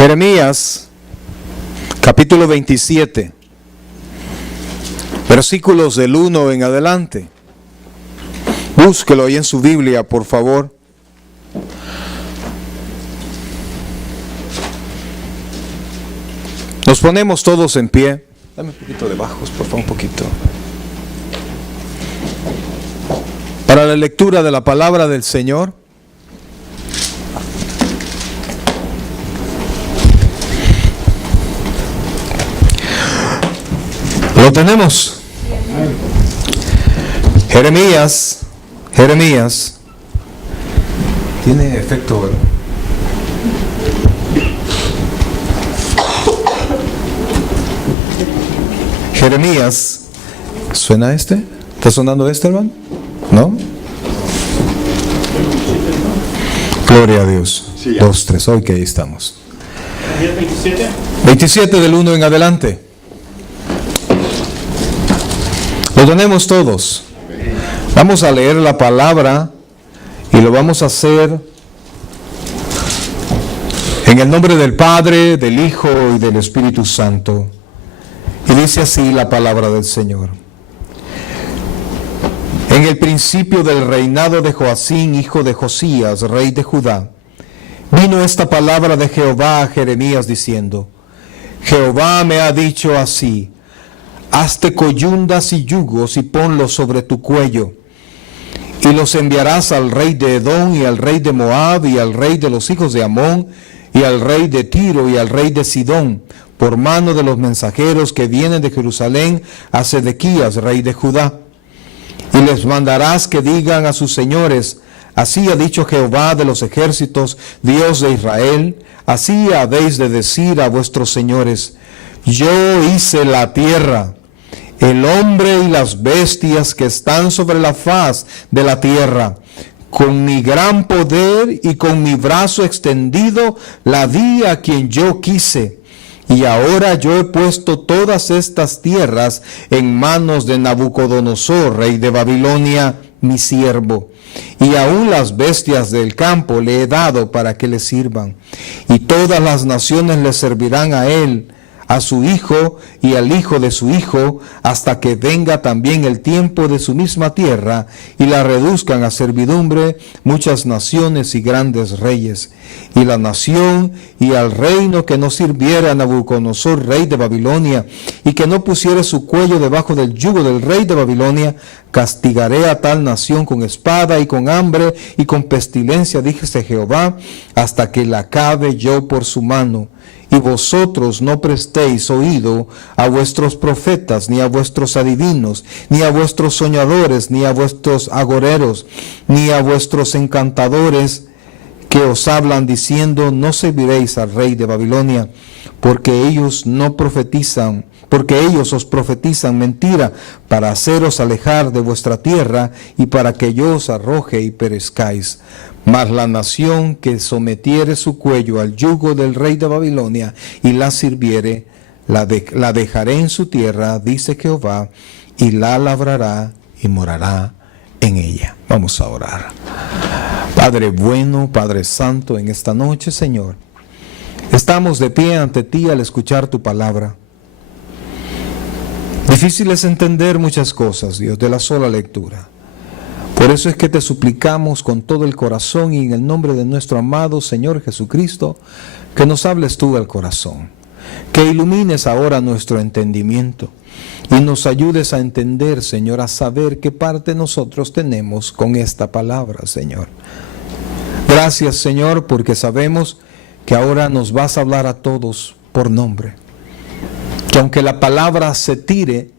Jeremías, capítulo 27, versículos del 1 en adelante. Búsquelo ahí en su Biblia, por favor. Nos ponemos todos en pie. Dame un poquito de bajos, por favor, un poquito. Para la lectura de la palabra del Señor. Lo tenemos. Jeremías. Tiene efecto, ¿verdad? Jeremías. ¿Suena este? ¿Está sonando este, hermano? ¿No? Gloria a Dios. Sí, 2, 3. Ok, ahí estamos. 27 del 1 en adelante. Lo tenemos todos. Vamos a leer la palabra y lo vamos a hacer en el nombre del Padre, del Hijo y del Espíritu Santo. Y dice así la palabra del Señor. En el principio del reinado de Joacín, hijo de Josías, rey de Judá, vino esta palabra de Jehová a Jeremías diciendo: Jehová me ha dicho así: hazte coyundas y yugos y ponlos sobre tu cuello, y los enviarás al rey de Edom y al rey de Moab y al rey de los hijos de Amón y al rey de Tiro y al rey de Sidón, por mano de los mensajeros que vienen de Jerusalén a Sedequías, rey de Judá. Y les mandarás que digan a sus señores: así ha dicho Jehová de los ejércitos, Dios de Israel, así habéis de decir a vuestros señores: yo hice la tierra, el hombre y las bestias que están sobre la faz de la tierra. Con mi gran poder y con mi brazo extendido la di a quien yo quise. Y ahora yo he puesto todas estas tierras en manos de Nabucodonosor, rey de Babilonia, mi siervo. Y aún las bestias del campo le he dado para que le sirvan. Y todas las naciones le servirán a él, a su hijo y al hijo de su hijo, hasta que venga también el tiempo de su misma tierra, y la reduzcan a servidumbre muchas naciones y grandes reyes. Y la nación y al reino que no sirviere a Nabucodonosor, rey de Babilonia, y que no pusiere su cuello debajo del yugo del rey de Babilonia, castigaré a tal nación con espada y con hambre y con pestilencia, dijese Jehová, hasta que la acabe yo por su mano. Y vosotros no prestéis oído a vuestros profetas, ni a vuestros adivinos, ni a vuestros soñadores, ni a vuestros agoreros, ni a vuestros encantadores, que os hablan diciendo: no serviréis al rey de Babilonia, porque ellos os profetizan mentira, para haceros alejar de vuestra tierra, y para que yo os arroje y perezcáis. Mas la nación que sometiere su cuello al yugo del rey de Babilonia y la sirviere, la dejaré en su tierra, dice Jehová, y la labrará y morará en ella. Vamos a orar. Padre bueno, Padre santo, en esta noche, Señor, estamos de pie ante ti al escuchar tu palabra. Difícil es entender muchas cosas, Dios, de la sola lectura. Por eso es que te suplicamos con todo el corazón y en el nombre de nuestro amado Señor Jesucristo, que nos hables tú al corazón, que ilumines ahora nuestro entendimiento y nos ayudes a entender, Señor, a saber qué parte nosotros tenemos con esta palabra, Señor. Gracias, Señor, porque sabemos que ahora nos vas a hablar a todos por nombre, que aunque la palabra se tire,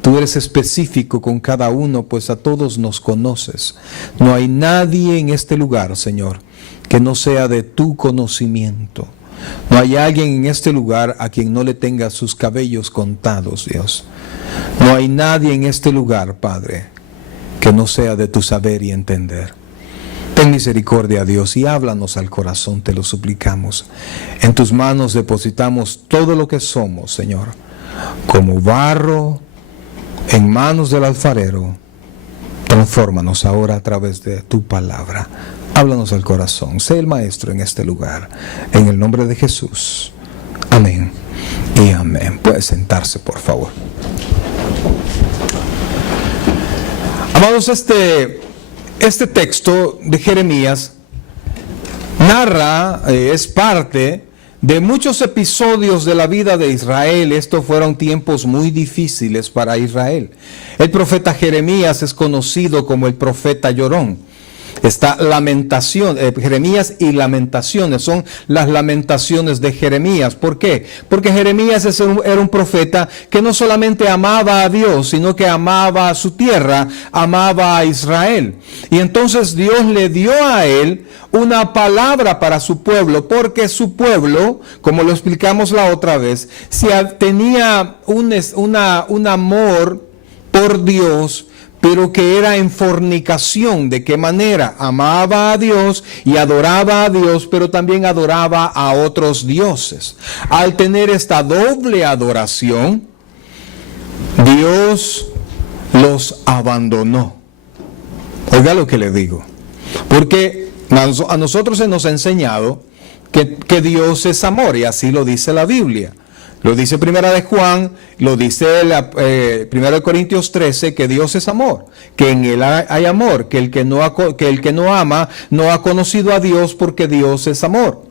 tú eres específico con cada uno, pues a todos nos conoces. No hay nadie en este lugar, Señor, que no sea de tu conocimiento. No hay alguien en este lugar a quien no le tenga sus cabellos contados, Dios. No hay nadie en este lugar, Padre, que no sea de tu saber y entender. Ten misericordia, Dios, y háblanos al corazón, te lo suplicamos. En tus manos depositamos todo lo que somos, Señor, como barro en manos del alfarero. Transfórmanos ahora a través de tu palabra. Háblanos al corazón. Sé el Maestro en este lugar. En el nombre de Jesús. Amén y amén. Puede sentarse, por favor. Amados, este texto de Jeremías narra, es parte de muchos episodios de la vida de Israel. Estos fueron tiempos muy difíciles para Israel. El profeta Jeremías es conocido como el profeta llorón. Está Jeremías y Lamentaciones, son las lamentaciones de Jeremías. ¿Por qué? Porque Jeremías era un profeta que no solamente amaba a Dios, sino que amaba a su tierra, amaba a Israel. Y entonces Dios le dio a él una palabra para su pueblo, porque su pueblo, como lo explicamos la otra vez, tenía un amor por Dios, pero que era en fornicación. ¿De qué manera? Amaba a Dios y adoraba a Dios, pero también adoraba a otros dioses. Al tener esta doble adoración, Dios los abandonó. Oiga lo que le digo. Porque a nosotros se nos ha enseñado que Dios es amor, y así lo dice la Biblia. Lo dice Primera de Juan, lo dice Primera de Corintios 13, que Dios es amor, que en Él hay amor, que el que no ama no ha conocido a Dios, porque Dios es amor.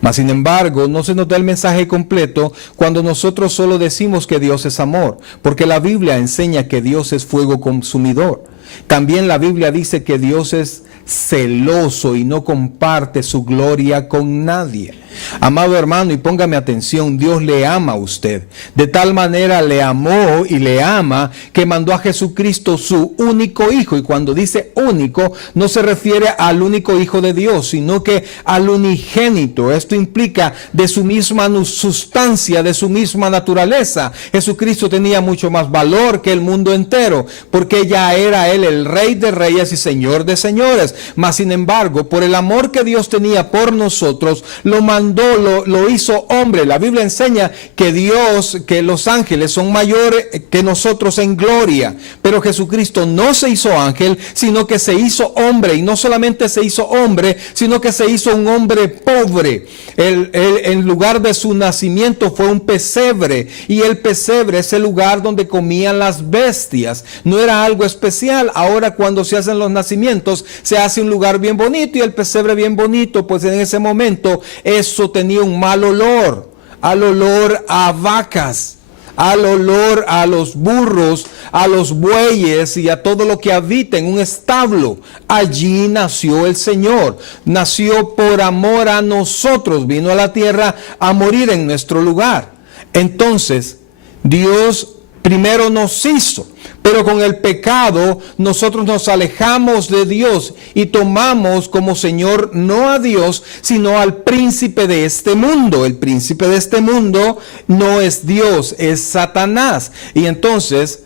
Mas sin embargo, no se nos da el mensaje completo cuando nosotros solo decimos que Dios es amor, porque la Biblia enseña que Dios es fuego consumidor. También la Biblia dice que Dios es celoso y no comparte su gloria con nadie. Amado hermano, y póngame atención, Dios le ama a usted. De tal manera le amó y le ama que mandó a Jesucristo, su único hijo. Y cuando dice único, no se refiere al único hijo de Dios, sino que al unigénito. Esto implica de su misma sustancia, de su misma naturaleza. Jesucristo tenía mucho más valor que el mundo entero, porque ya era Él el Rey de Reyes y Señor de Señores. Mas sin embargo, por el amor que Dios tenía por nosotros, lo hizo hombre. La Biblia enseña que los ángeles son mayores que nosotros en gloria, pero Jesucristo no se hizo ángel, sino que se hizo hombre. Y no solamente se hizo hombre, sino que se hizo un hombre pobre. En lugar de su nacimiento fue un pesebre, y el pesebre es el lugar donde comían las bestias. No era algo especial. Ahora, cuando se hacen los nacimientos, se hace un lugar bien bonito, y el pesebre bien bonito, pues en ese momento eso tenía un mal olor, al olor a vacas, al olor a los burros, a los bueyes y a todo lo que habita en un establo. Allí nació el Señor, nació por amor a nosotros, vino a la tierra a morir en nuestro lugar. Entonces, Dios primero nos hizo, pero con el pecado nosotros nos alejamos de Dios y tomamos como Señor no a Dios, sino al príncipe de este mundo. El príncipe de este mundo no es Dios, es Satanás. Y entonces,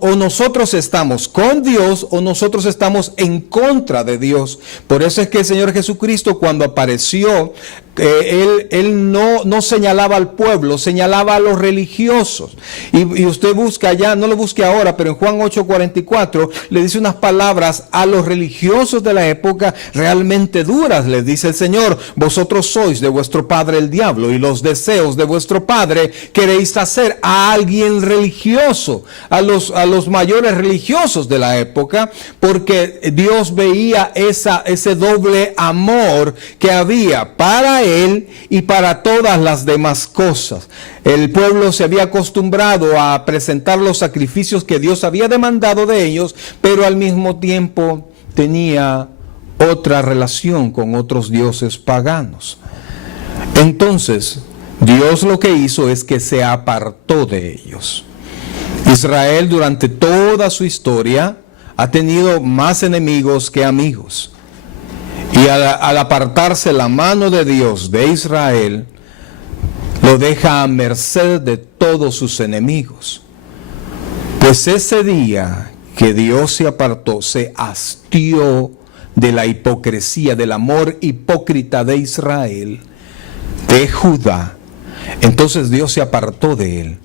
o nosotros estamos con Dios o nosotros estamos en contra de Dios. Por eso es que el Señor Jesucristo, cuando apareció, Él no señalaba al pueblo, señalaba a los religiosos. Y usted busca allá, no lo busque ahora, pero en Juan 8:44 le dice unas palabras a los religiosos de la época realmente duras. Les dice el Señor: vosotros sois de vuestro padre el diablo, y los deseos de vuestro padre queréis hacer. A alguien religioso, a los mayores religiosos de la época, porque Dios veía ese doble amor que había para Él y para todas las demás cosas. El pueblo se había acostumbrado a presentar los sacrificios que Dios había demandado de ellos, pero al mismo tiempo tenía otra relación con otros dioses paganos. Entonces, Dios lo que hizo es que se apartó de ellos. Israel durante toda su historia ha tenido más enemigos que amigos. Y al apartarse la mano de Dios de Israel, lo deja a merced de todos sus enemigos. Pues ese día que Dios se apartó, se hastió de la hipocresía, del amor hipócrita de Israel, de Judá. Entonces Dios se apartó de él.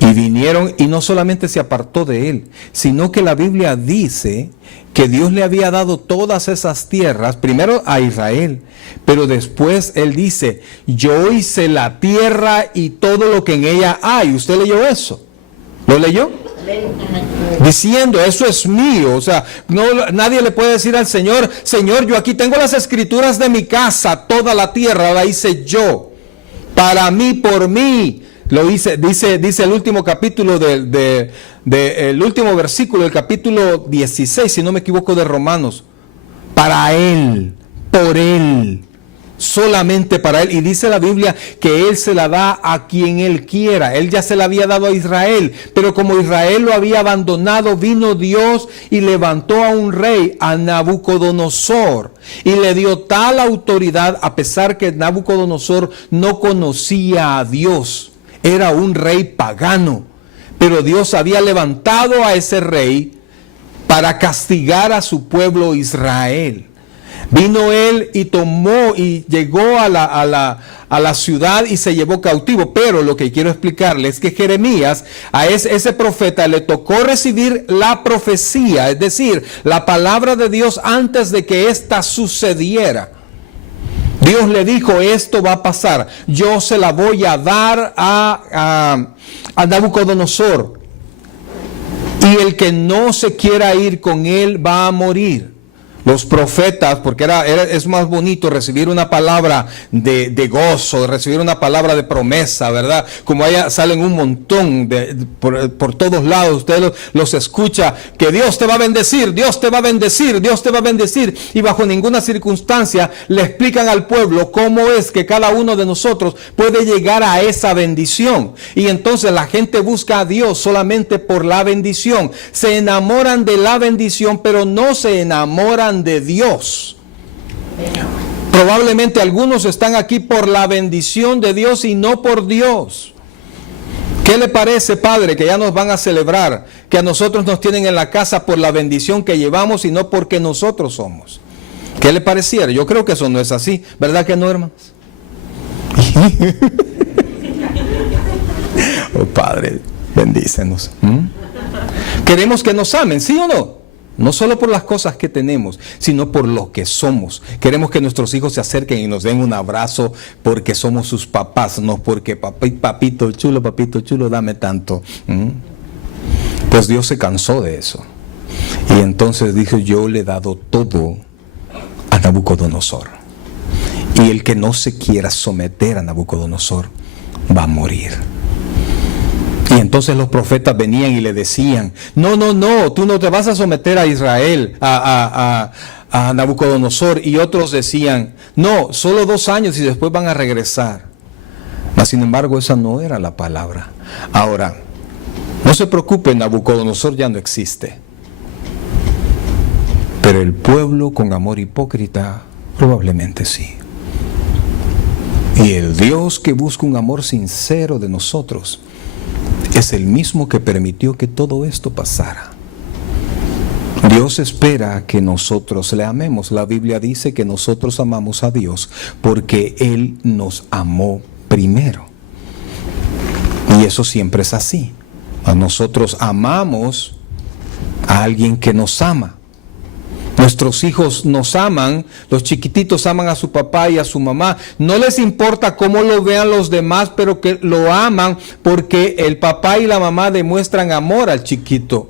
Y Y vinieron, y no solamente se apartó de él, sino que la Biblia dice que Dios le había dado todas esas tierras, primero a Israel, pero después él dice, yo hice la tierra y todo lo que en ella hay. ¿Usted leyó eso? ¿Lo leyó? Diciendo, eso es mío. O sea, nadie le puede decir al Señor, Señor, yo aquí tengo las escrituras de mi casa, toda la tierra la hice yo, para mí, por mí. Lo dice el último capítulo el último versículo del capítulo 16, si no me equivoco, de Romanos. Para Él, por Él, solamente para Él. Y dice la Biblia que Él se la da a quien Él quiera. Él ya se la había dado a Israel, pero como Israel lo había abandonado, vino Dios y levantó a un rey, a Nabucodonosor, y le dio tal autoridad, a pesar que Nabucodonosor no conocía a Dios. Era un rey pagano, pero Dios había levantado a ese rey para castigar a su pueblo Israel. Vino él y tomó y llegó a la ciudad y se llevó cautivo. Pero lo que quiero explicarles es que Jeremías, a ese profeta le tocó recibir la profecía, es decir, la palabra de Dios antes de que ésta sucediera. Dios le dijo, esto va a pasar, yo se la voy a dar a Nabucodonosor, y el que no se quiera ir con él va a morir. Los profetas, porque es más bonito recibir una palabra de gozo, recibir una palabra de promesa, ¿verdad? Como allá salen un montón por todos lados, usted los escucha, que Dios te va a bendecir, Dios te va a bendecir, Dios te va a bendecir, y bajo ninguna circunstancia le explican al pueblo cómo es que cada uno de nosotros puede llegar a esa bendición. Y entonces la gente busca a Dios solamente por la bendición, se enamoran de la bendición, pero no se enamoran de Dios. Probablemente algunos están aquí por la bendición de Dios y no por Dios. ¿Qué le parece, Padre, que ya nos van a celebrar, que a nosotros nos tienen en la casa por la bendición que llevamos y no porque nosotros somos? ¿Qué le pareciera? Yo creo que eso no es así, ¿verdad que no, hermanos? Oh, Padre, bendícenos. Queremos que nos amen, ¿sí o no? No solo por las cosas que tenemos, sino por lo que somos. Queremos que nuestros hijos se acerquen y nos den un abrazo porque somos sus papás, no porque papito chulo, dame tanto. Pues Dios se cansó de eso. Y entonces dijo, yo le he dado todo a Nabucodonosor. Y el que no se quiera someter a Nabucodonosor va a morir. Y entonces los profetas venían y le decían, no, tú no te vas a someter a Israel, a Nabucodonosor. Y otros decían, no, solo 2 años y después van a regresar. Mas sin embargo, esa no era la palabra. Ahora, no se preocupe, Nabucodonosor ya no existe. Pero el pueblo con amor hipócrita, probablemente sí. Y el Dios que busca un amor sincero de nosotros, es el mismo que permitió que todo esto pasara. Dios espera que nosotros le amemos. La Biblia dice que nosotros amamos a Dios porque Él nos amó primero. Y eso siempre es así. Nosotros amamos a alguien que nos ama. Nuestros hijos nos aman, los chiquititos aman a su papá y a su mamá. No les importa cómo lo vean los demás, pero que lo aman porque el papá y la mamá demuestran amor al chiquito.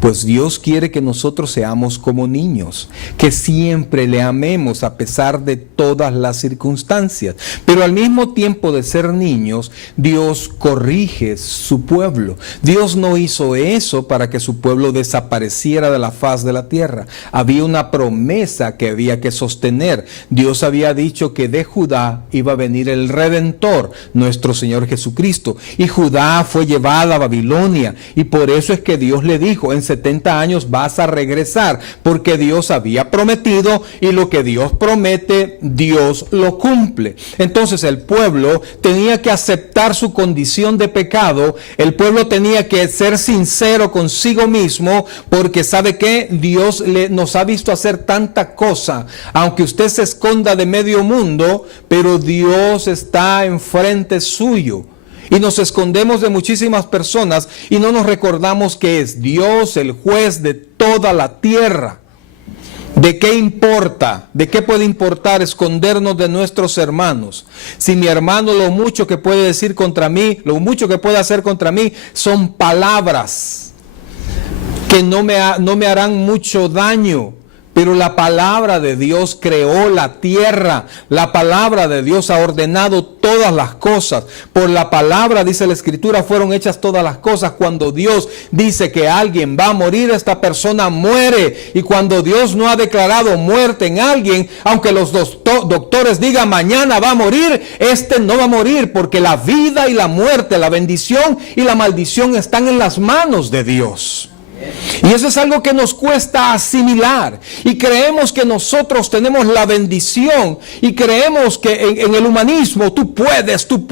Pues Dios quiere que nosotros seamos como niños, que siempre le amemos a pesar de todas las circunstancias. Pero al mismo tiempo de ser niños, Dios corrige su pueblo. Dios no hizo eso para que su pueblo desapareciera de la faz de la tierra. Había una promesa que había que sostener. Dios había dicho que de Judá iba a venir el Redentor, nuestro Señor Jesucristo. Y Judá fue llevada a Babilonia. Y por eso es que Dios le dijo, en 70 años vas a regresar, porque Dios había prometido y lo que Dios promete, Dios lo cumple. Entonces el pueblo tenía que aceptar su condición de pecado, el pueblo tenía que ser sincero consigo mismo, porque ¿sabe qué? Dios nos ha visto hacer tanta cosa, aunque usted se esconda de medio mundo, pero Dios está enfrente suyo. Y nos escondemos de muchísimas personas y no nos recordamos que es Dios el juez de toda la tierra. ¿De qué importa? ¿De qué puede importar escondernos de nuestros hermanos? Si mi hermano lo mucho que puede decir contra mí, lo mucho que puede hacer contra mí, son palabras que no me harán mucho daño. Pero la palabra de Dios creó la tierra. La palabra de Dios ha ordenado todas las cosas. Por la palabra, dice la Escritura, fueron hechas todas las cosas. Cuando Dios dice que alguien va a morir, esta persona muere. Y cuando Dios no ha declarado muerte en alguien, aunque los doctores digan mañana va a morir, este no va a morir, porque la vida y la muerte, la bendición y la maldición están en las manos de Dios. Y eso es algo que nos cuesta asimilar, y creemos que nosotros tenemos la bendición, y creemos que en el humanismo tú puedes, tú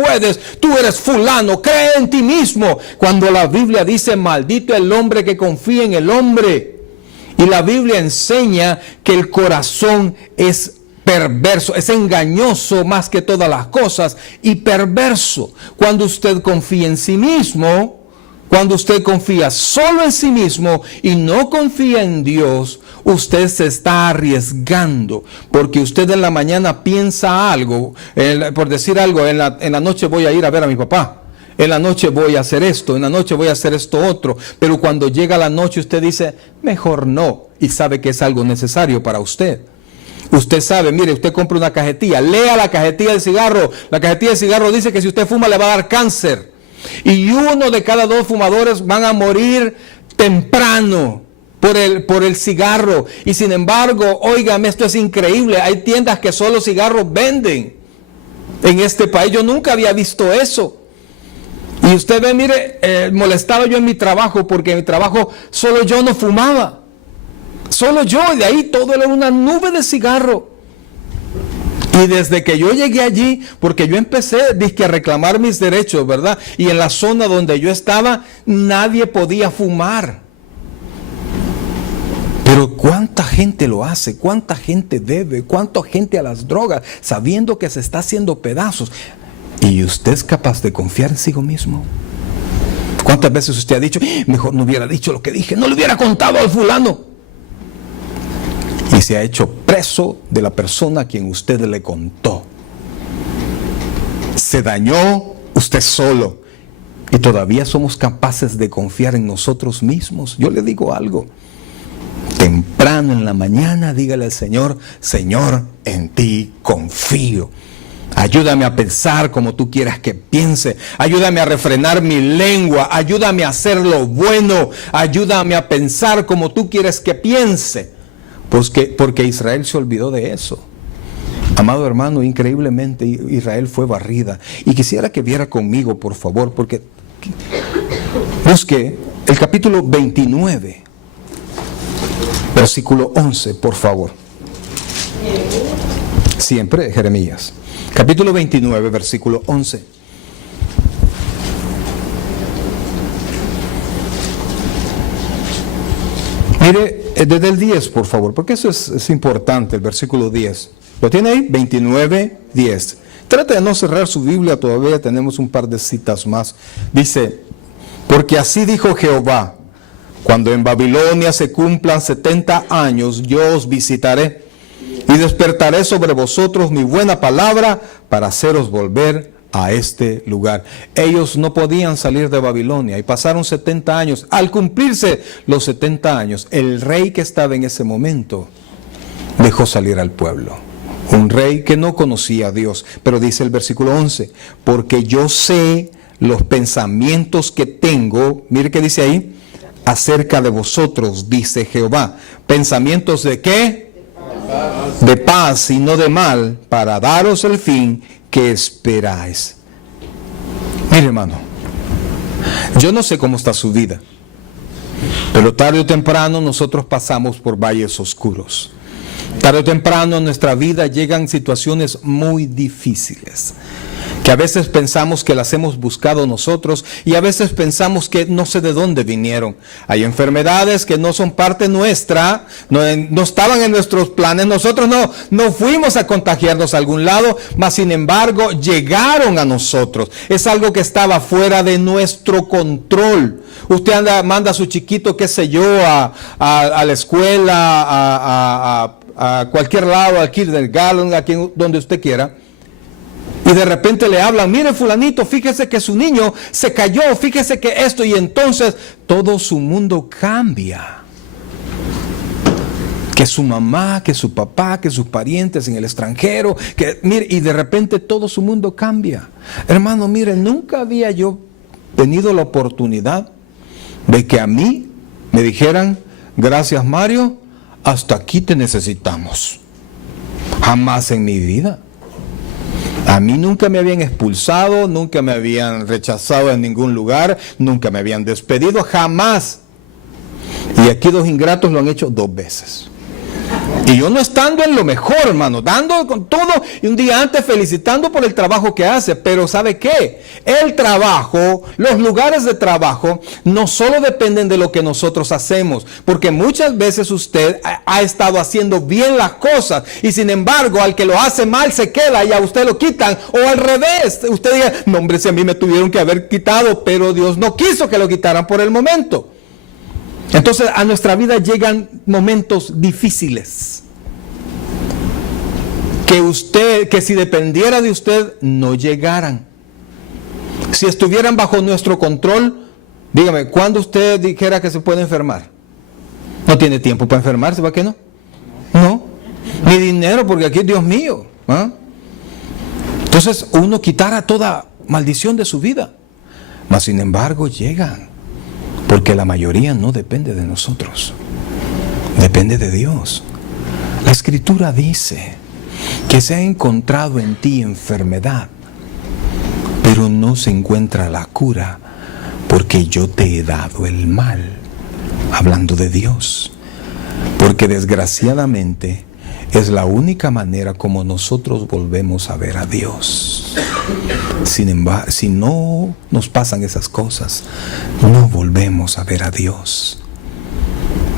eres fulano, cree en ti mismo, cuando la Biblia dice maldito el hombre que confía en el hombre. Y la Biblia enseña que el corazón es perverso, es engañoso más que todas las cosas, y perverso. Cuando usted confía en sí mismo, cuando usted confía solo en sí mismo y no confía en Dios, usted se está arriesgando, porque usted en la mañana piensa algo, por decir algo, en la noche voy a ir a ver a mi papá, en la noche voy a hacer esto, en la noche voy a hacer esto otro, pero cuando llega la noche usted dice, mejor no, y sabe que es algo necesario para usted. Usted sabe, mire, usted compra una cajetilla, lea la cajetilla del cigarro, la cajetilla del cigarro dice que si usted fuma le va a dar cáncer. Y 1 de cada 2 fumadores van a morir temprano por el cigarro. Y sin embargo, óigame, esto es increíble. Hay tiendas que solo cigarros venden en este país. Yo nunca había visto eso. Y usted ve, mire, molestaba yo en mi trabajo, porque en mi trabajo solo yo no fumaba. Solo yo, y de ahí todo era una nube de cigarro. Y desde que yo llegué allí, porque yo empecé a reclamar mis derechos, ¿verdad? Y en la zona donde yo estaba, nadie podía fumar. Pero ¿cuánta gente lo hace? ¿Cuánta gente debe? ¿Cuánta gente a las drogas? Sabiendo que se está haciendo pedazos. ¿Y usted es capaz de confiar en sí mismo? ¿Cuántas veces usted ha dicho, mejor no hubiera dicho lo que dije, no le hubiera contado al fulano? Y se ha hecho preso de la persona a quien usted le contó. Se dañó usted solo. Y todavía somos capaces de confiar en nosotros mismos. Yo le digo algo. Temprano en la mañana, dígale al Señor, Señor, en ti confío. Ayúdame a pensar como tú quieras que piense. Ayúdame a refrenar mi lengua. Ayúdame a hacer lo bueno. Ayúdame a pensar como tú quieres que piense. Porque Israel se olvidó de eso. Amado hermano, increíblemente Israel fue barrida. Y quisiera que viera conmigo, por favor, porque busque el capítulo 29, versículo 11, por favor. Siempre Jeremías. Capítulo 29, versículo 11. Mire, desde el 10, por favor, porque eso es importante, el versículo 10. ¿Lo tiene ahí? 29, 10. Trate de no cerrar su Biblia, todavía tenemos un par de citas más. Dice, porque así dijo Jehová, cuando en Babilonia se cumplan 70 años, yo os visitaré y despertaré sobre vosotros mi buena palabra para haceros volver a este lugar. Ellos no podían salir de Babilonia y pasaron 70 años. Al cumplirse los 70 años, el rey que estaba en ese momento dejó salir al pueblo. Un rey que no conocía a Dios. Pero dice el versículo 11, porque yo sé los pensamientos que tengo, mire que dice ahí, acerca de vosotros, dice Jehová. ¿Pensamientos de qué? De paz y no de mal, para daros el fin que esperáis. Mire, hermano, yo no sé cómo está su vida, pero tarde o temprano nosotros pasamos por valles oscuros. Tarde o temprano en nuestra vida llegan situaciones muy difíciles que a veces pensamos que las hemos buscado nosotros y a veces pensamos que no sé de dónde vinieron. Hay enfermedades que no son parte nuestra, no estaban en nuestros planes, nosotros no fuimos a contagiarnos a algún lado, mas sin embargo llegaron a nosotros. Es algo que estaba fuera de nuestro control. Usted manda a su chiquito, qué sé yo, a la escuela, a cualquier lado, al kindergarten, aquí donde usted quiera. Y de repente le hablan, mire fulanito, fíjese que su niño se cayó, fíjese que esto, y entonces todo su mundo cambia. Que su mamá, que su papá, que sus parientes en el extranjero, mire, y de repente todo su mundo cambia. Hermano, mire, nunca había yo tenido la oportunidad de que a mí me dijeran, gracias Mario, hasta aquí te necesitamos. Jamás en mi vida. A mí nunca me habían expulsado, nunca me habían rechazado en ningún lugar, nunca me habían despedido, jamás. Y aquí 2 ingratos lo han hecho 2 veces. Y yo no estando en lo mejor, hermano, dando con todo y un día antes felicitando por el trabajo que hace. Pero ¿sabe qué? El trabajo, los lugares de trabajo, no solo dependen de lo que nosotros hacemos, porque muchas veces usted ha estado haciendo bien las cosas y sin embargo al que lo hace mal se queda y a usted lo quitan. O al revés, usted diga, no hombre, si a mí me tuvieron que haber quitado, pero Dios no quiso que lo quitaran por el momento. Entonces a nuestra vida llegan momentos difíciles que si dependiera de usted no llegaran. Si estuvieran bajo nuestro control, dígame, ¿cuándo usted dijera que se puede enfermar? No tiene tiempo para enfermarse, ¿para qué no? No, ni dinero, porque aquí Dios mío. ¿Ah? Entonces uno quitara toda maldición de su vida, mas sin embargo llegan. Porque la mayoría no depende de nosotros, depende de Dios. La Escritura dice que se ha encontrado en ti enfermedad, pero no se encuentra la cura, porque yo te he dado el mal. Hablando de Dios, porque desgraciadamente es la única manera como nosotros volvemos a ver a Dios. Sin embargo, si no nos pasan esas cosas, no volvemos a ver a Dios.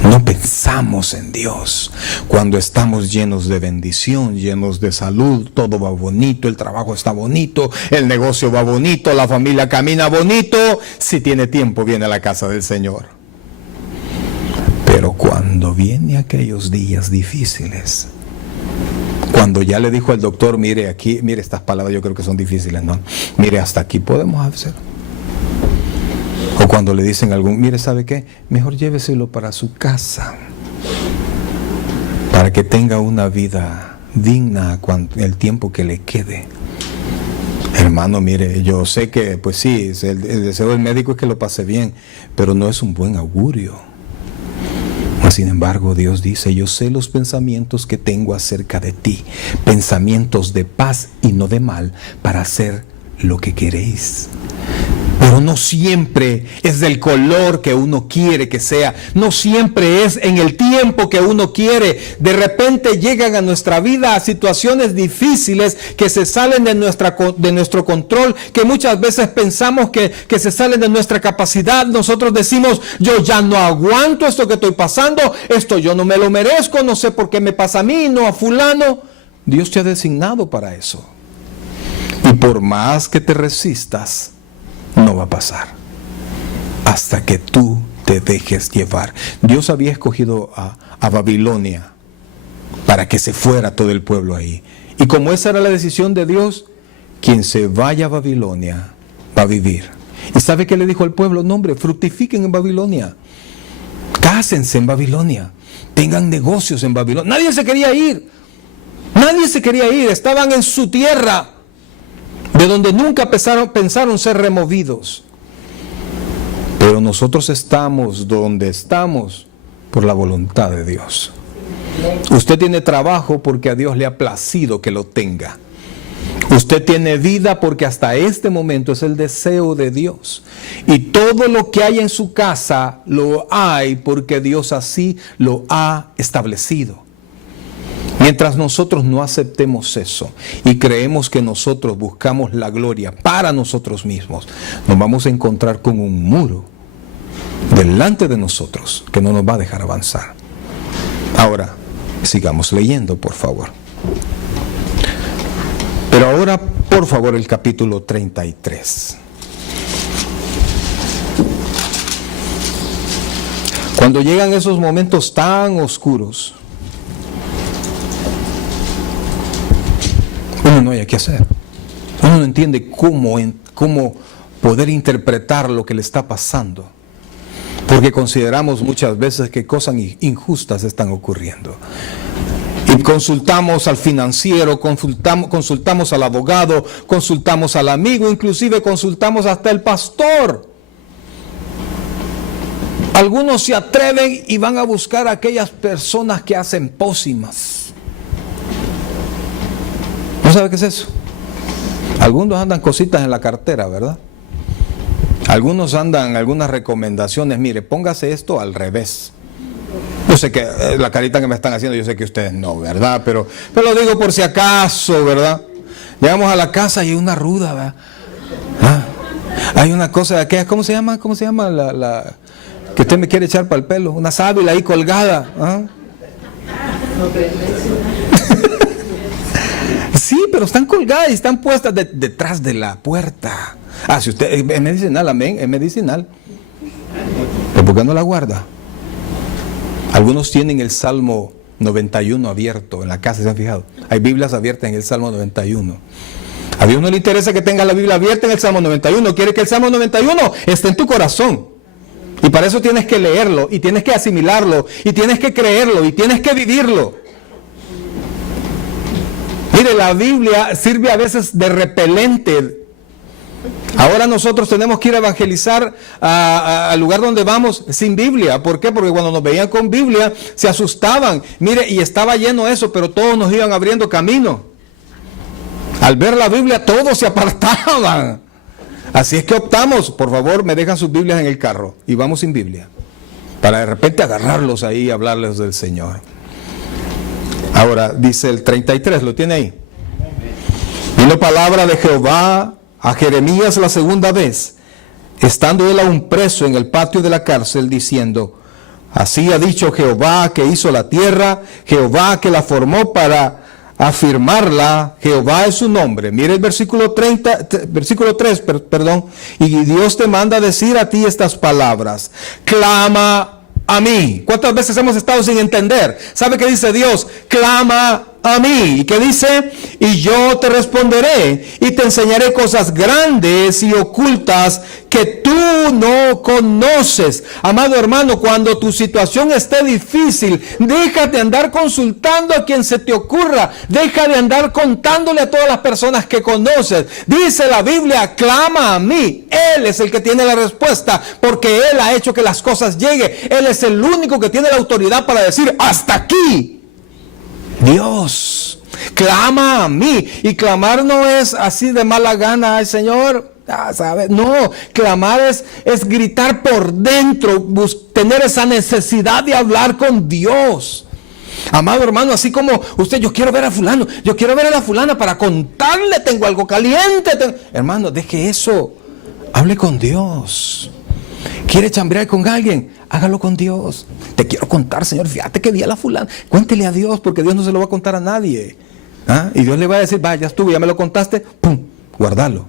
No pensamos en Dios. Cuando estamos llenos de bendición, llenos de salud, todo va bonito, el trabajo está bonito, el negocio va bonito, la familia camina bonito. Si tiene tiempo, viene a la casa del Señor. Pero cuando vienen aquellos días difíciles, cuando ya le dijo al doctor, mire aquí, mire estas palabras, yo creo que son difíciles, ¿no? Mire, hasta aquí podemos hacer. O cuando le dicen mire, ¿sabe qué? Mejor lléveselo para su casa, para que tenga una vida digna el tiempo que le quede. Hermano, mire, yo sé que, pues sí, el deseo del médico es que lo pase bien, pero no es un buen augurio. Sin embargo, Dios dice, yo sé los pensamientos que tengo acerca de ti, pensamientos de paz y no de mal, para hacer lo que queréis. Pero no siempre es del color que uno quiere que sea, no siempre es en el tiempo que uno quiere. De repente llegan a nuestra vida situaciones difíciles que se salen de nuestro control, que muchas veces pensamos que se salen de nuestra capacidad. Nosotros decimos, yo ya no aguanto esto que estoy pasando, esto yo no me lo merezco, no sé por qué me pasa a mí, no a fulano. Dios te ha designado para eso. Y por más que te resistas, no va a pasar hasta que tú te dejes llevar. Dios había escogido a Babilonia para que se fuera todo el pueblo ahí. Y como esa era la decisión de Dios, quien se vaya a Babilonia va a vivir. ¿Y sabe qué le dijo al pueblo? No, hombre, fructifiquen en Babilonia, cásense en Babilonia, tengan negocios en Babilonia. Nadie se quería ir, estaban en su tierra, de donde nunca pensaron ser removidos. Pero nosotros estamos donde estamos por la voluntad de Dios. Usted tiene trabajo porque a Dios le ha placido que lo tenga. Usted tiene vida porque hasta este momento es el deseo de Dios. Y todo lo que hay en su casa lo hay porque Dios así lo ha establecido. Mientras nosotros no aceptemos eso y creemos que nosotros buscamos la gloria para nosotros mismos, nos vamos a encontrar con un muro delante de nosotros que no nos va a dejar avanzar. Ahora, sigamos leyendo, por favor. Pero ahora, por favor, el capítulo 33. Cuando llegan esos momentos tan oscuros, uno no haya qué hacer. Uno no entiende cómo poder interpretar lo que le está pasando. Porque consideramos muchas veces que cosas injustas están ocurriendo. Y consultamos al financiero, consultamos al abogado, consultamos al amigo, inclusive consultamos hasta el pastor. Algunos se atreven y van a buscar a aquellas personas que hacen pócimas. ¿No sabe qué es eso? Algunos andan cositas en la cartera, ¿verdad? Algunos andan algunas recomendaciones. Mire, póngase esto al revés. Yo sé que la carita que me están haciendo, yo sé que ustedes no, ¿verdad? Pero lo digo por si acaso, ¿verdad? Llegamos a la casa y hay una ruda, ¿verdad? ¿Ah? Hay una cosa de aquella, ¿cómo se llama? ¿Cómo se llama la que usted me quiere echar para el pelo? Una sábila ahí colgada. ¿Ah? Sí, pero están colgadas y están puestas detrás de la puerta. Ah, si usted es medicinal, amén, es medicinal. ¿Pero por qué no la guarda? Algunos tienen el Salmo 91 abierto en la casa, ¿se han fijado? Hay Biblias abiertas en el Salmo 91. A Dios no le interesa que tenga la Biblia abierta en el Salmo 91, quiere que el Salmo 91 esté en tu corazón. Y para eso tienes que leerlo, y tienes que asimilarlo, y tienes que creerlo, y tienes que vivirlo. Mire, la Biblia sirve a veces de repelente. Ahora nosotros tenemos que ir a evangelizar al lugar donde vamos sin Biblia. ¿Por qué? Porque cuando nos veían con Biblia se asustaban. Mire, y estaba lleno eso, pero todos nos iban abriendo camino. Al ver la Biblia todos se apartaban. Así es que optamos, por favor, me dejan sus Biblias en el carro y vamos sin Biblia, para de repente agarrarlos ahí y hablarles del Señor. Ahora dice el 33, ¿lo tiene ahí? Vino palabra de Jehová a Jeremías la segunda vez, estando él aún preso en el patio de la cárcel, diciendo: así ha dicho Jehová que hizo la tierra, Jehová que la formó para afirmarla, Jehová es su nombre. Mire el versículo 3, y Dios te manda a decir a ti estas palabras: clama a mí. ¿Cuántas veces hemos estado sin entender? ¿Sabe qué dice Dios? Clama a mí. ¿Y qué dice? Y yo te responderé y te enseñaré cosas grandes y ocultas que tú no conoces. Amado hermano, cuando tu situación esté difícil, deja de andar consultando a quien se te ocurra. Deja de andar contándole a todas las personas que conoces. Dice la Biblia: clama a mí. Él es el que tiene la respuesta, porque Él ha hecho que las cosas lleguen. Él es el único que tiene la autoridad para decir: hasta aquí. Dios, clama a mí. Y clamar no es así de mala gana: ay Señor, ¿sabes? No, clamar es gritar por dentro, tener esa necesidad de hablar con Dios. Amado hermano, así como usted: yo quiero ver a fulano, yo quiero ver a la fulana para contarle, tengo algo caliente. Hermano, deje eso, hable con Dios. ¿Quiere chambrear con alguien? Hágalo con Dios. Te quiero contar, Señor, fíjate que vi a la fulana. Cuéntele a Dios, porque Dios no se lo va a contar a nadie. ¿Ah? Y Dios le va a decir: vaya, ya estuvo, ya me lo contaste, pum, guárdalo.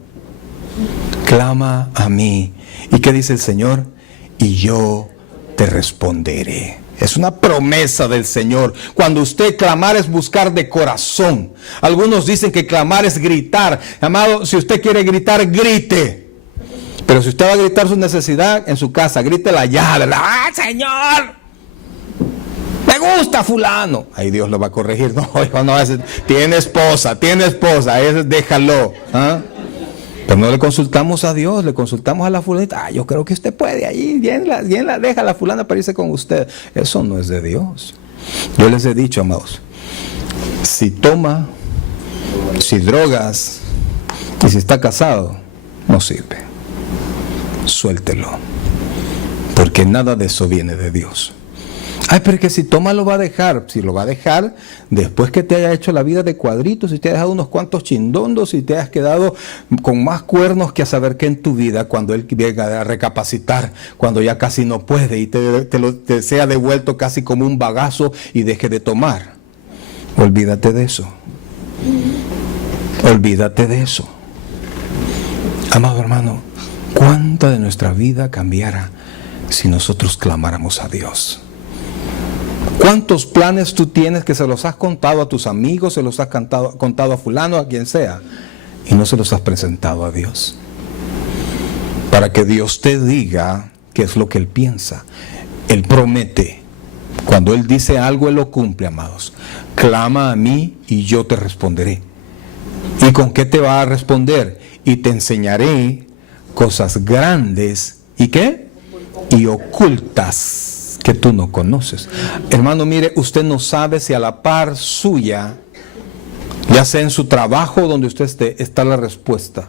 Clama a mí. ¿Y qué dice el Señor? Y yo te responderé. Es una promesa del Señor. Cuando usted clamar es buscar de corazón. Algunos dicen que clamar es gritar. Amado, si usted quiere gritar, grite. Pero si usted va a gritar su necesidad en su casa, grítela ya, ¿verdad? ¡Ah, Señor! Me gusta fulano. Ahí Dios lo va a corregir. No, hijo, no, tiene esposa, ese déjalo. ¿Ah? Pero no le consultamos a Dios, le consultamos a la fulanita. Yo creo que usted puede, ahí, bien la deja la fulana para irse con usted. Eso no es de Dios. Yo les he dicho, amados, si toma, si drogas y si está casado, no sirve. Suéltelo, porque nada de eso viene de Dios. Ay, pero es que si toma lo va a dejar. Si lo va a dejar, después que te haya hecho la vida de cuadritos, y te ha dejado unos cuantos chindondos y te has quedado con más cuernos que a saber qué en tu vida, cuando él venga a recapacitar, cuando ya casi no puede y te sea devuelto casi como un bagazo y deje de tomar. Olvídate de eso. Olvídate de eso. Amado hermano, ¿cuánta de nuestra vida cambiara si nosotros clamáramos a Dios? ¿Cuántos planes tú tienes que se los has contado a tus amigos, se los has contado a fulano, a quien sea, y no se los has presentado a Dios? Para que Dios te diga qué es lo que Él piensa. Él promete. Cuando Él dice algo, Él lo cumple, amados. Clama a mí y yo te responderé. ¿Y con qué te va a responder? Y te enseñaré cosas grandes. ¿Y qué? Y ocultas que tú no conoces. Hermano, mire, usted no sabe si a la par suya, ya sea en su trabajo donde usted esté, está la respuesta.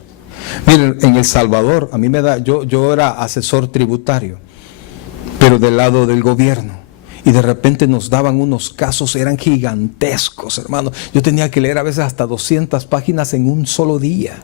Miren, en El Salvador, a mí me da, yo era asesor tributario, pero del lado del gobierno. Y de repente nos daban unos casos, eran gigantescos, hermano. Yo tenía que leer a veces hasta 200 páginas en un solo día.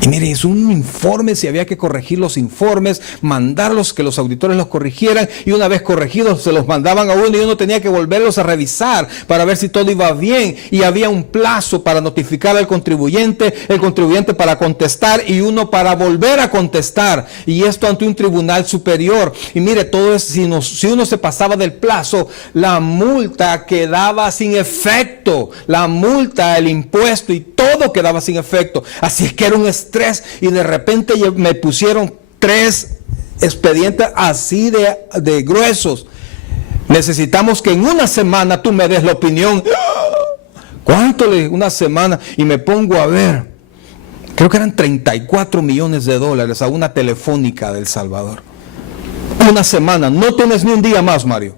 Y mire, es un informe, si había que corregir los informes, mandarlos, que los auditores los corrigieran, y una vez corregidos se los mandaban a uno y uno tenía que volverlos a revisar para ver si todo iba bien, y había un plazo para notificar al contribuyente, el contribuyente para contestar y uno para volver a contestar, y esto ante un tribunal superior. Y mire, todo es, si uno se pasaba del plazo, la multa quedaba sin efecto, la multa, el impuesto y todo quedaba sin efecto. Así es que era un estrés, y de repente me pusieron 3 expedientes así de gruesos. Necesitamos que en una semana tú me des la opinión. ¿Cuánto le? Una semana. Y me pongo a ver, creo que eran $34 millones a una telefónica de El Salvador. Una semana, no tienes ni un día más, Mario.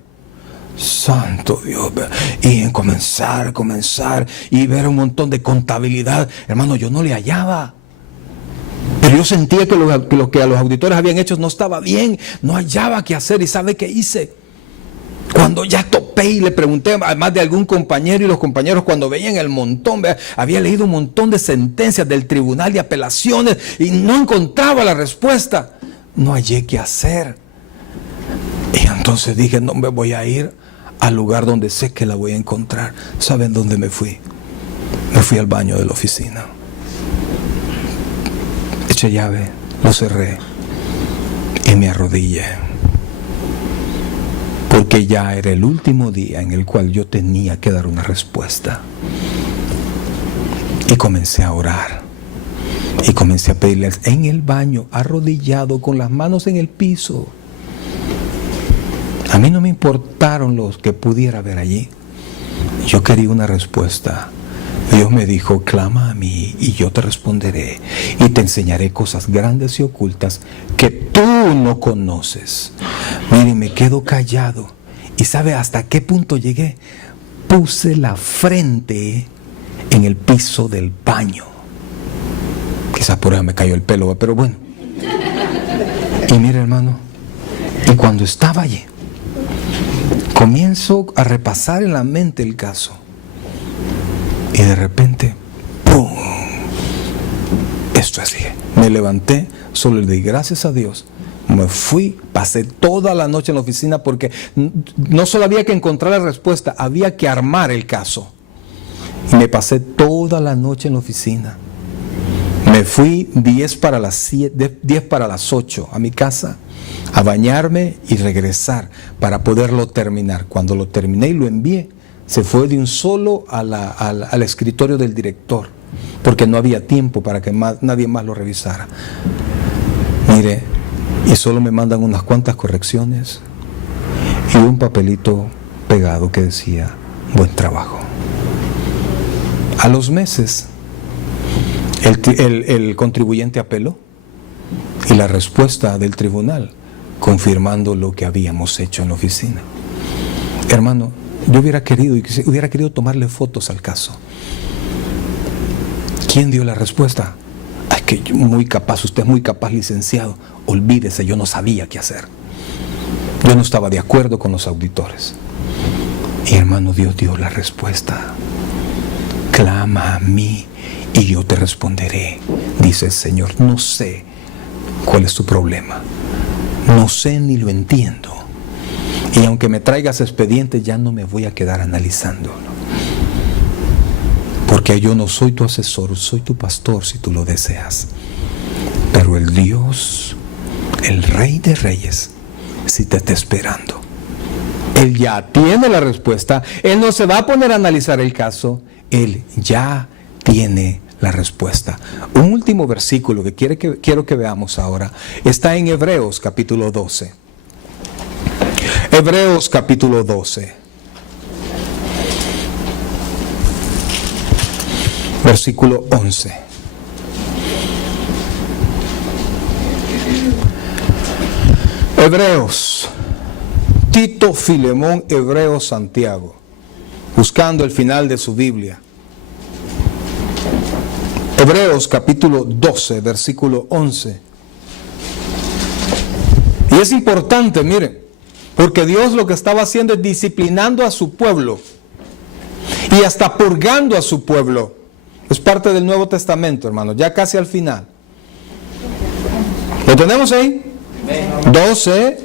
Santo Dios. Y en comenzar y ver un montón de contabilidad, hermano, yo no le hallaba. Pero yo sentía que lo que a los auditores habían hecho no estaba bien, no hallaba qué hacer. ¿Y sabe qué hice? Cuando ya topé y le pregunté a más de algún compañero, y los compañeros cuando veían el montón, había leído un montón de sentencias del tribunal de apelaciones y no encontraba la respuesta. No hallé qué hacer. Y entonces dije, no me voy a ir al lugar donde sé que la voy a encontrar. ¿Saben dónde me fui? Me fui al baño de la oficina. Eché llave, lo cerré y me arrodillé. Porque ya era el último día en el cual yo tenía que dar una respuesta. Y comencé a orar. Y comencé a pedirles en el baño, arrodillado, con las manos en el piso. A mí no me importaron los que pudiera haber allí. Yo quería una respuesta. Dios me dijo, clama a mí y yo te responderé y te enseñaré cosas grandes y ocultas que tú no conoces. Mire, me quedo callado. ¿Y sabe hasta qué punto llegué? Puse la frente en el piso del baño. Quizás por eso me cayó el pelo, pero bueno. Y mire, hermano, y cuando estaba allí, comienzo a repasar en la mente el caso. Y de repente, ¡pum! Esto así. Me levanté, solo le di gracias a Dios. Me fui, pasé toda la noche en la oficina porque no solo había que encontrar la respuesta, había que armar el caso. Y me pasé toda la noche en la oficina. Me fui 10 para las 8 a mi casa a bañarme y regresar para poderlo terminar. Cuando lo terminé y lo envié, se fue de un solo al escritorio del director, porque no había tiempo para que nadie más lo revisara. Mire, y solo me mandan unas cuantas correcciones y un papelito pegado que decía, buen trabajo. A los meses, el contribuyente apeló y la respuesta del tribunal confirmando lo que habíamos hecho en la oficina. Hermano, yo hubiera querido tomarle fotos al caso. ¿Quién dio la respuesta? Es que yo, muy capaz, usted es muy capaz, licenciado. Olvídese, yo no sabía qué hacer. Yo no estaba de acuerdo con los auditores. Y hermano, Dios dio la respuesta. Clama a mí y yo te responderé, dice el Señor. No sé cuál es tu problema, no sé ni lo entiendo, y aunque me traigas expedientes, ya no me voy a quedar analizándolo, porque yo no soy tu asesor, soy tu pastor si tú lo deseas. Pero el Dios, el Rey de Reyes, sí te está esperando. Él ya tiene la respuesta. Él no se va a poner a analizar el caso. Él ya tiene la respuesta. Un último versículo que quiero que veamos ahora está en Hebreos capítulo 12. Hebreos capítulo 12. Versículo 11. Hebreos, Tito, Filemón, Hebreos, Santiago, buscando el final de su Biblia. Hebreos capítulo 12, versículo 11. Y es importante, miren, porque Dios lo que estaba haciendo es disciplinando a su pueblo y hasta purgando a su pueblo. Es parte del Nuevo Testamento, hermanos, ya casi al final. ¿Lo tenemos ahí? 12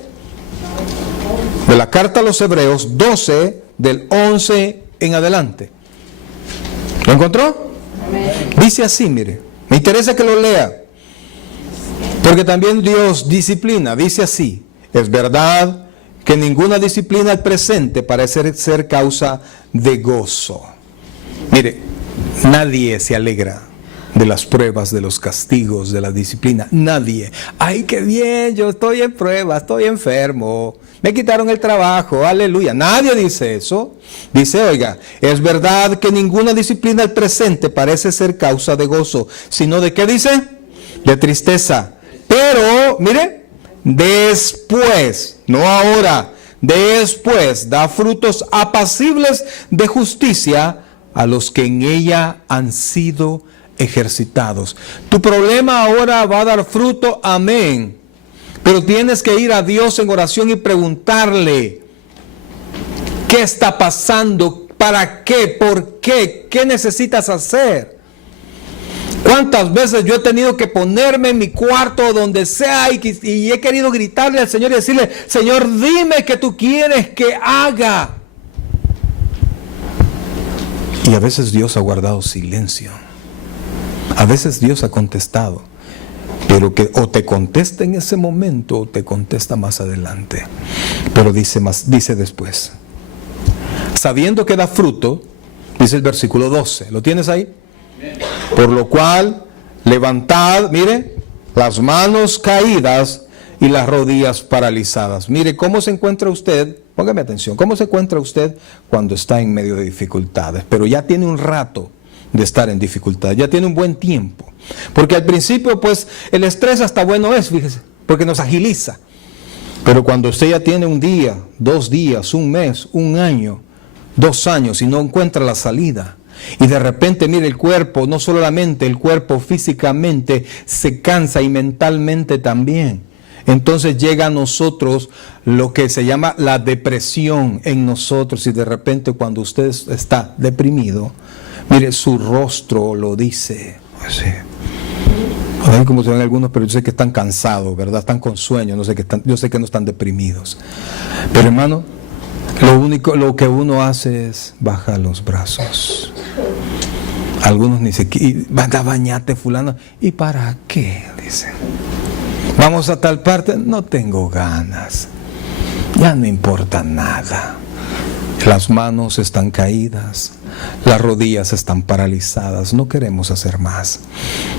de la carta a los Hebreos, 12 del 11 en adelante. ¿Lo encontró? Dice así, mire, me interesa que lo lea, porque también Dios disciplina. Dice así: es verdad que ninguna disciplina al presente parece ser causa de gozo. Mire, nadie se alegra de las pruebas, de los castigos, de la disciplina. Nadie. Ay, qué bien, yo estoy en prueba, estoy enfermo, me quitaron el trabajo, aleluya. Nadie dice eso. Dice, oiga, es verdad que ninguna disciplina al presente parece ser causa de gozo, sino de ¿qué dice? De tristeza. Pero, mire, después, no ahora, después da frutos apacibles de justicia a los que en ella han sido ejercitados. Tu problema ahora va a dar fruto, amén. Pero tienes que ir a Dios en oración y preguntarle: ¿qué está pasando? ¿Para qué? ¿Por qué? ¿Qué necesitas hacer? ¿Cuántas veces yo he tenido que ponerme en mi cuarto, donde sea, y he querido gritarle al Señor y decirle: Señor, dime qué tú quieres que haga? Y a veces Dios ha guardado silencio. A veces Dios ha contestado, pero que o te contesta en ese momento o te contesta más adelante. Pero dice después, sabiendo que da fruto, dice el versículo 12, ¿lo tienes ahí? Por lo cual, levantad, mire, las manos caídas y las rodillas paralizadas. Mire, ¿cómo se encuentra usted? Póngame atención, ¿cómo se encuentra usted cuando está en medio de dificultades? Pero ya tiene un rato de estar en dificultad, ya tiene un buen tiempo. Porque al principio, pues, el estrés hasta bueno es, fíjese, porque nos agiliza. Pero cuando usted ya tiene un día, 2 días, un mes, un año, 2 años y no encuentra la salida, y de repente, mire, el cuerpo, no solo la mente, el cuerpo físicamente se cansa y mentalmente también. Entonces llega a nosotros lo que se llama la depresión en nosotros, y de repente cuando usted está deprimido, mire, su rostro lo dice. Así. Ay, como se ven algunos, pero yo sé que están cansados, ¿verdad? Están con sueño, yo sé que no están deprimidos. Pero hermano, lo que uno hace es bajar los brazos. Algunos ni siquiera, anda a bañarte fulano. ¿Y para qué? Dicen. Vamos a tal parte, no tengo ganas. Ya no importa nada. Las manos están caídas, las rodillas están paralizadas, no queremos hacer más,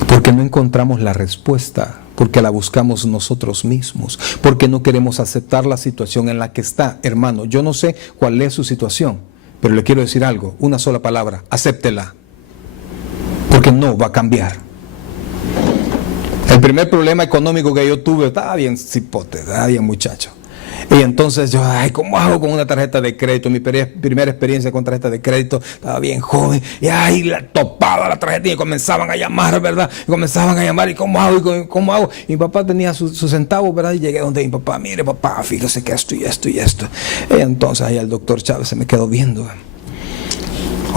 porque no encontramos la respuesta, porque la buscamos nosotros mismos, porque no queremos aceptar la situación en la que está. Hermano, yo no sé cuál es su situación, pero le quiero decir algo, una sola palabra: acéptela, porque no va a cambiar. El primer problema económico que yo tuve, estaba bien cipote, estaba bien muchacho. Y entonces yo, ay, ¿cómo hago con una tarjeta de crédito? Mi primera experiencia con tarjeta de crédito, estaba bien joven, y ahí la topaba la tarjeta y comenzaban a llamar, ¿verdad? Y comenzaban a llamar, ¿y cómo hago? ¿Y cómo hago? Y mi papá tenía sus centavos, ¿verdad? Y llegué donde mi papá, mire papá, fíjese que esto y esto y esto. Y entonces ahí el doctor Chávez se me quedó viendo.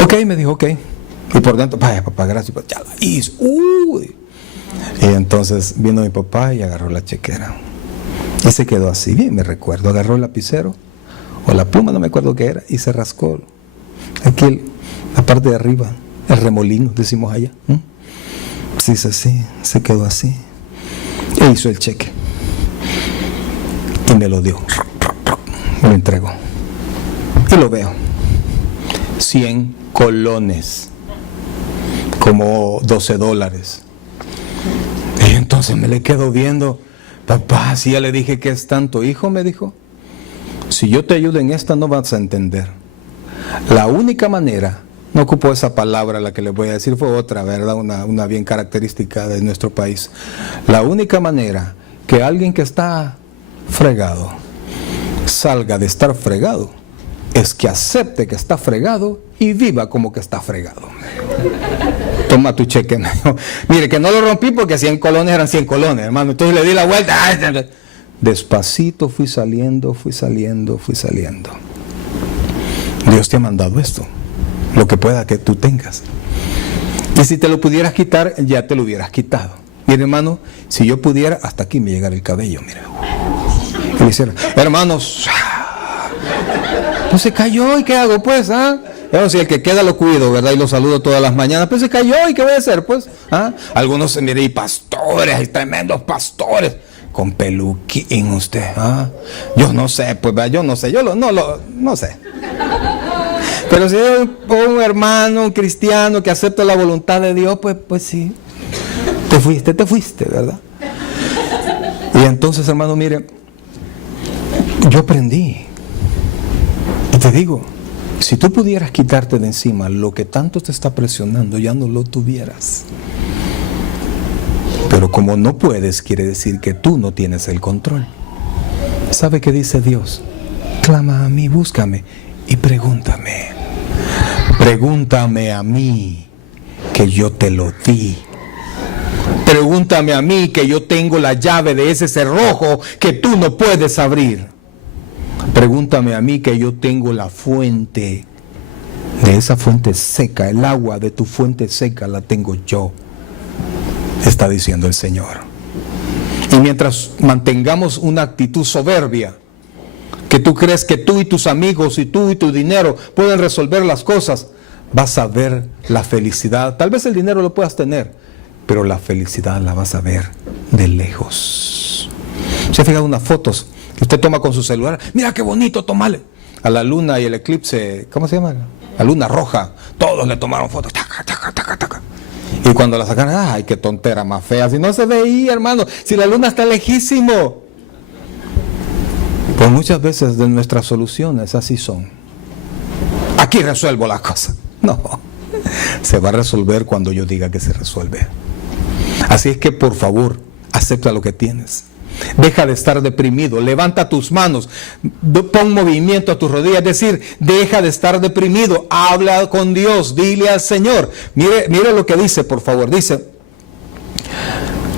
Ok, me dijo, ok. Y por dentro, vaya papá, gracias, ya la hizo. Uy. Y entonces vino mi papá y agarró la chequera. Y se quedó así, bien me recuerdo, agarró el lapicero o la pluma, no me acuerdo qué era, y se rascó aquí la parte de arriba, el remolino, decimos allá. Se hizo así, se quedó así, e hizo el cheque y me lo dio, me lo entregó y lo veo, 100 colones, como $12. Y entonces me le quedo viendo. Papá, si ya le dije que es tanto. Hijo, me dijo, si yo te ayudo en esta no vas a entender. La única manera, no ocupo esa palabra, la que les voy a decir fue otra, ¿verdad? Una bien característica de nuestro país. La única manera que alguien que está fregado salga de estar fregado es que acepte que está fregado y viva como que está fregado. Toma tu cheque. Mire, que no lo rompí porque 100 colones eran 100 colones, hermano. Entonces le di la vuelta. Despacito fui saliendo. Dios te ha mandado esto, lo que pueda que tú tengas. Y si te lo pudieras quitar, ya te lo hubieras quitado. Mire, hermano, si yo pudiera, hasta aquí me llegara el cabello, mire. Y me hiciera, hermanos, pues se cayó, ¿y qué hago pues? Bueno, si el que queda lo cuido, ¿verdad? Y lo saludo todas las mañanas. Pues se cayó, ¿y qué voy a hacer? Pues, algunos, mire, y pastores, y tremendos pastores, con peluquín usted, Yo no sé, pues, yo no sé, no sé. Pero si es un hermano, un cristiano que acepta la voluntad de Dios, pues sí. Te fuiste, ¿verdad? Y entonces, hermano, mire, yo aprendí. Y te digo, si tú pudieras quitarte de encima lo que tanto te está presionando, ya no lo tuvieras. Pero como no puedes, quiere decir que tú no tienes el control. ¿Sabe qué dice Dios? Clama a mí, búscame y pregúntame. Pregúntame a mí, que yo te lo di. Pregúntame a mí, que yo tengo la llave de ese cerrojo que tú no puedes abrir. Pregúntame a mí, que yo tengo la fuente de esa fuente seca, el agua de tu fuente seca la tengo yo, está diciendo el Señor. Y mientras mantengamos una actitud soberbia, que tú crees que tú y tus amigos y tú y tu dinero pueden resolver las cosas, vas a ver la felicidad. Tal vez el dinero lo puedas tener, pero la felicidad la vas a ver de lejos. ¿Se ha fijado unas fotos que usted toma con su celular? Mira qué bonito, tomale. A la luna y el eclipse, ¿cómo se llama? La luna roja. Todos le tomaron fotos. Taca, taca, taca, taca. Y cuando la sacaron, ay, qué tontera más fea. Si no se veía, hermano. Si la luna está lejísimo. Pues muchas veces de nuestras soluciones así son. Aquí resuelvo la cosa. No. Se va a resolver cuando yo diga que se resuelve. Así es que, por favor, acepta lo que tienes. Deja de estar deprimido, levanta tus manos, pon movimiento a tus rodillas, es decir, deja de estar deprimido, habla con Dios, dile al Señor. Mire lo que dice, por favor, dice: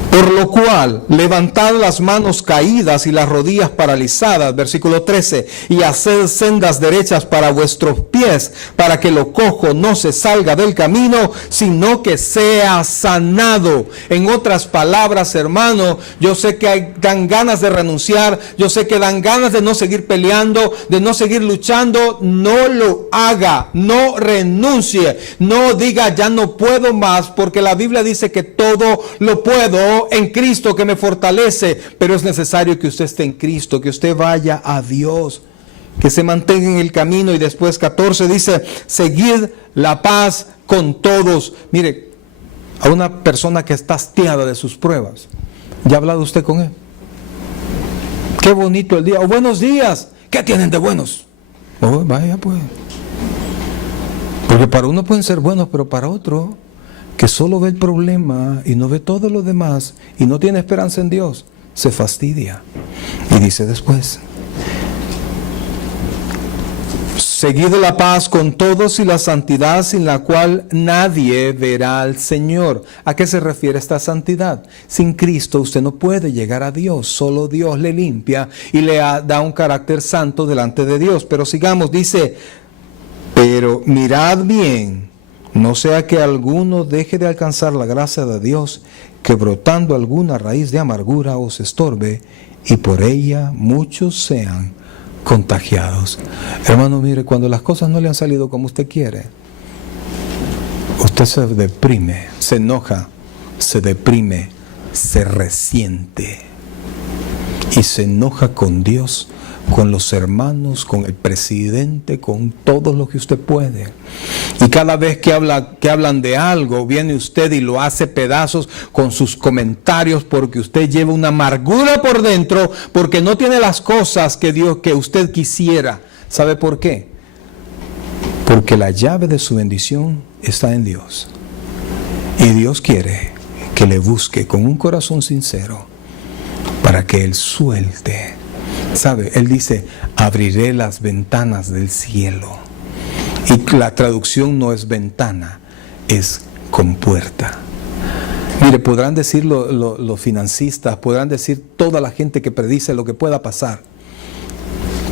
por lo cual, levantad las manos caídas y las rodillas paralizadas, versículo 13, y haced sendas derechas para vuestros pies, para que lo cojo no se salga del camino, sino que sea sanado. En otras palabras, hermano, yo sé que dan ganas de renunciar, yo sé que dan ganas de no seguir peleando, de no seguir luchando. No lo haga, no renuncie, no diga ya no puedo más, porque la Biblia dice que todo lo puedo en Cristo que me fortalece. Pero es necesario que usted esté en Cristo, que usted vaya a Dios, que se mantenga en el camino. Y después 14 dice: seguid la paz con todos. Mire, a una persona que está hastiada de sus pruebas, ¿ya ha hablado usted con él? Qué bonito el día, o buenos días, ¿qué tienen de buenos? Oh, vaya pues, porque para uno pueden ser buenos, pero para otro, que solo ve el problema y no ve todo lo demás y no tiene esperanza en Dios, se fastidia. Y dice después: seguid la paz con todos y la santidad sin la cual nadie verá al Señor. ¿A qué se refiere esta santidad? Sin Cristo usted no puede llegar a Dios. Solo Dios le limpia y le da un carácter santo delante de Dios. Pero sigamos, dice, pero mirad bien, no sea que alguno deje de alcanzar la gracia de Dios, que brotando alguna raíz de amargura os estorbe, y por ella muchos sean contagiados. Hermano, mire, cuando las cosas no le han salido como usted quiere, usted se deprime, se enoja, se deprime, se resiente y se enoja con Dios, con los hermanos, con el presidente, con todo lo que usted puede. Y cada vez que hablan de algo, viene usted y lo hace pedazos con sus comentarios, porque usted lleva una amargura por dentro, porque no tiene las cosas que usted quisiera. ¿Sabe por qué? Porque la llave de su bendición está en Dios. Y Dios quiere que le busque con un corazón sincero para que Él suelte. ¿Sabe? Él dice, abriré las ventanas del cielo. Y la traducción no es ventana, es compuerta. Mire, podrán decir los financistas, podrán decir toda la gente que predice lo que pueda pasar,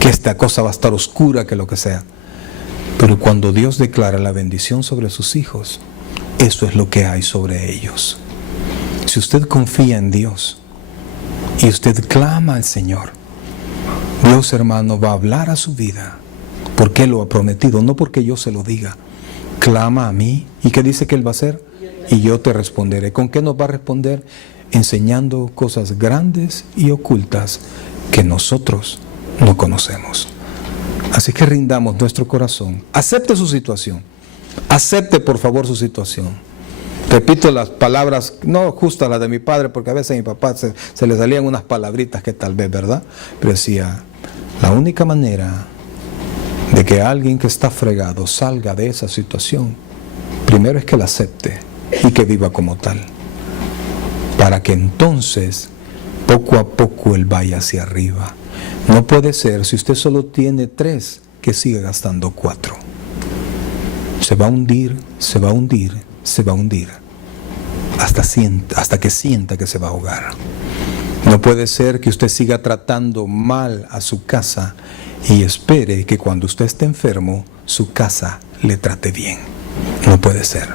que esta cosa va a estar oscura, que lo que sea. Pero cuando Dios declara la bendición sobre sus hijos, eso es lo que hay sobre ellos. Si usted confía en Dios y usted clama al Señor, Dios, hermano, va a hablar a su vida, porque Él lo ha prometido, no porque yo se lo diga. Clama a mí, ¿y qué dice que Él va a hacer? Y yo te responderé. ¿Con qué nos va a responder? Enseñando cosas grandes y ocultas que nosotros no conocemos. Así que rindamos nuestro corazón. Acepte su situación. Acepte, por favor, su situación. Repito las palabras, no justas las de mi padre, porque a veces a mi papá se le salían unas palabritas que tal vez, ¿verdad? Pero decía, la única manera de que alguien que está fregado salga de esa situación, primero es que la acepte y que viva como tal, para que entonces poco a poco él vaya hacia arriba. No puede ser, si usted solo tiene 3, que siga gastando 4. Se va a hundir, se va a hundir, se va a hundir, hasta que sienta que se va a ahogar. No puede ser que usted siga tratando mal a su casa y espere que cuando usted esté enfermo, su casa le trate bien. No puede ser.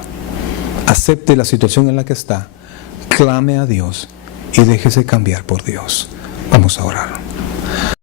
Acepte la situación en la que está, clame a Dios y déjese cambiar por Dios. Vamos a orar.